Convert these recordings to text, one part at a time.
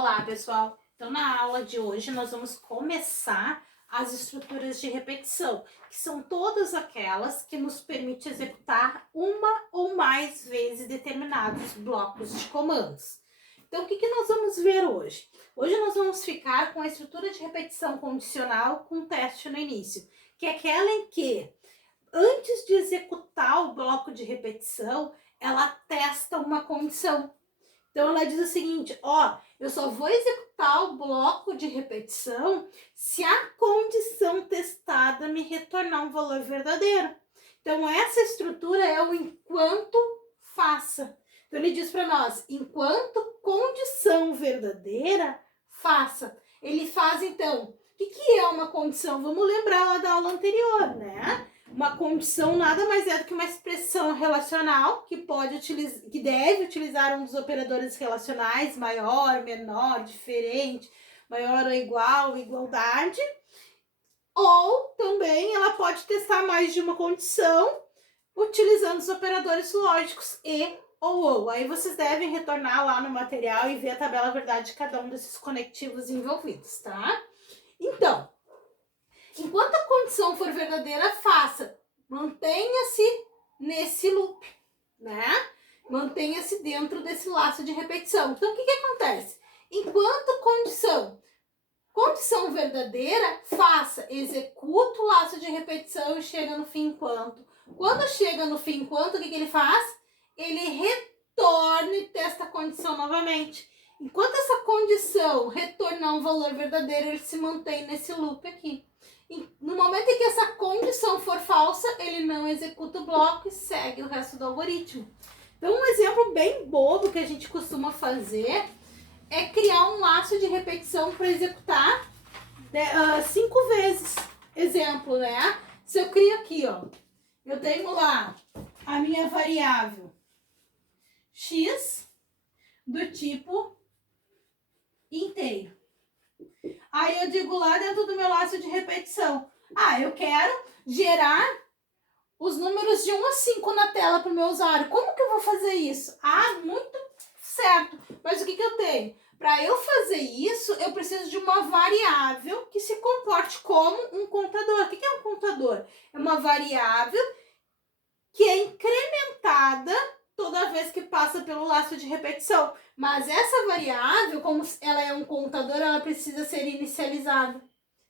Olá, pessoal! Então, na aula de hoje, nós vamos começar as estruturas de repetição, que são todas aquelas que nos permitem executar uma ou mais vezes determinados blocos de comandos. Então, o que nós vamos ver hoje? Hoje nós vamos ficar com a estrutura de repetição condicional com teste no início, que é aquela em que, antes de executar o bloco de repetição, ela testa uma condição. Então, ela diz o seguinte, eu só vou executar o bloco de repetição se a condição testada me retornar um valor verdadeiro. Então, essa estrutura é o enquanto faça. Então, ele diz para nós, enquanto condição verdadeira, faça. Ele faz, então, o que é uma condição? Vamos lembrar lá da aula anterior, né? Uma condição nada mais é do que uma expressão relacional que deve utilizar um dos operadores relacionais, maior, menor, diferente, maior ou igual, igualdade. Ou também ela pode testar mais de uma condição utilizando os operadores lógicos e ou. Aí vocês devem retornar lá no material e ver a tabela verdade de cada um desses conectivos envolvidos, tá? Então, enquanto a condição for verdadeira, faça. Mantenha-se nesse loop, né? Mantenha-se dentro desse laço de repetição. Então, o que acontece? Enquanto condição verdadeira, faça. Executa o laço de repetição e chega no fim enquanto. Quando chega no fim enquanto, o que ele faz? Ele retorna e testa a condição novamente. Enquanto essa condição retornar um valor verdadeiro, ele se mantém nesse loop aqui. No momento em que essa condição for falsa, ele não executa o bloco e segue o resto do algoritmo. Então, um exemplo bem bobo que a gente costuma fazer é criar um laço de repetição para executar 5 vezes. Exemplo, né? Se eu crio aqui, eu tenho lá a minha variável x do tipo inteiro. Aí eu digo lá dentro do meu laço de repetição, eu quero gerar os números de 1 a 5 na tela para o meu usuário. Como que eu vou fazer isso? Muito certo. Mas o que eu tenho? Para eu fazer isso, eu preciso de uma variável que se comporte como um contador. O que é um contador? É uma variável que é incrementada toda vez que passa pelo laço de repetição. Mas essa variável, como ela é um contador, ela precisa ser inicializada.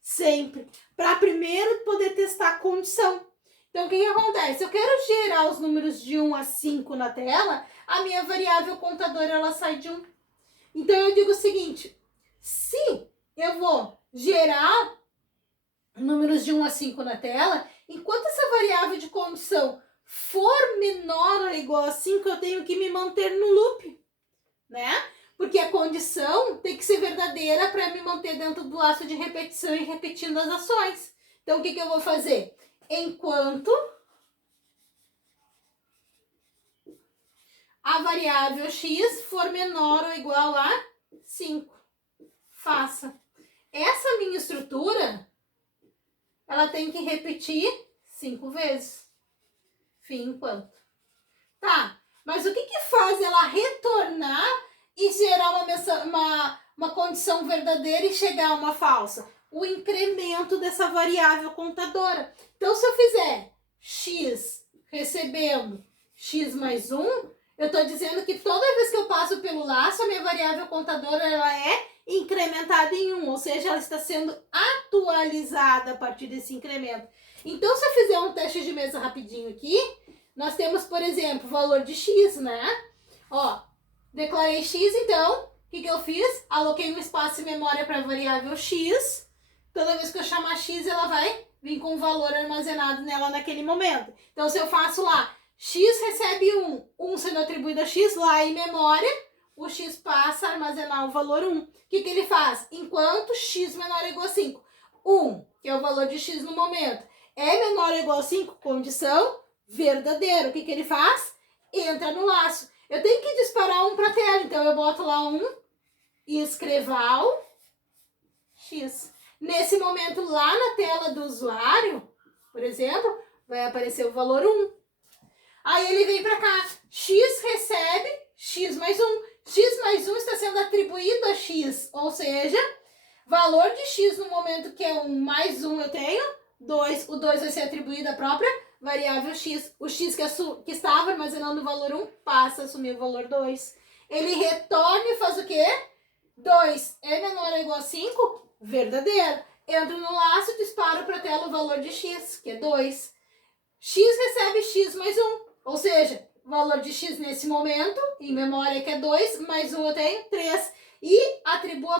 Sempre. Para primeiro poder testar a condição. Então, o que acontece? Eu quero gerar os números de 1 a 5 na tela, a minha variável contador, ela sai de 1. Então, eu digo o seguinte, se eu vou gerar números de 1 a 5 na tela, enquanto essa variável de condição for menor ou igual a 5, eu tenho que me manter no loop, né? Porque a condição tem que ser verdadeira para me manter dentro do laço de repetição e repetindo as ações. Então, o que eu vou fazer? Enquanto a variável x for menor ou igual a 5, faça. Essa minha estrutura, ela tem que repetir 5 vezes. Fim enquanto. Tá, mas o que faz ela retornar e gerar uma condição verdadeira e chegar a uma falsa? O incremento dessa variável contadora. Então, se eu fizer x recebendo x mais 1, eu estou dizendo que toda vez que eu passo pelo laço, a minha variável contadora ela é incrementada em 1, ou seja, ela está sendo atualizada a partir desse incremento. Então, se eu fizer um teste de mesa rapidinho aqui, nós temos, por exemplo, o valor de x, né? Declarei x, então, o que eu fiz? Aloquei um espaço em memória para a variável x. Toda vez que eu chamar x, ela vai vir com o valor armazenado nela naquele momento. Então, se eu faço lá, x recebe 1, 1 sendo atribuído a x, lá em memória, o x passa a armazenar o valor 1. O que ele faz? Enquanto x menor ou igual a 5. 1, que é o valor de x no momento, é menor ou igual a 5, condição verdadeira. O que ele faz? Entra no laço. Eu tenho que disparar 1 para a tela, então eu boto lá 1 e escreval x. Nesse momento, lá na tela do usuário, por exemplo, vai aparecer o valor 1. Aí ele vem para cá, x recebe x mais 1. X mais 1 está sendo atribuído a x Ou seja, valor de x no momento que é 1 mais 1 eu tenho 2. O 2 vai ser atribuído à própria variável x. O x que estava armazenando o valor 1 passa a assumir o valor 2. Ele retorna e faz o quê? 2 é menor ou igual a 5? Verdadeiro. Entra no laço e dispara para a tela o valor de x, que é 2. X recebe x mais 1. Ou seja, o valor de x nesse momento, em memória que é 2, mais 1 eu tenho 3. E atribua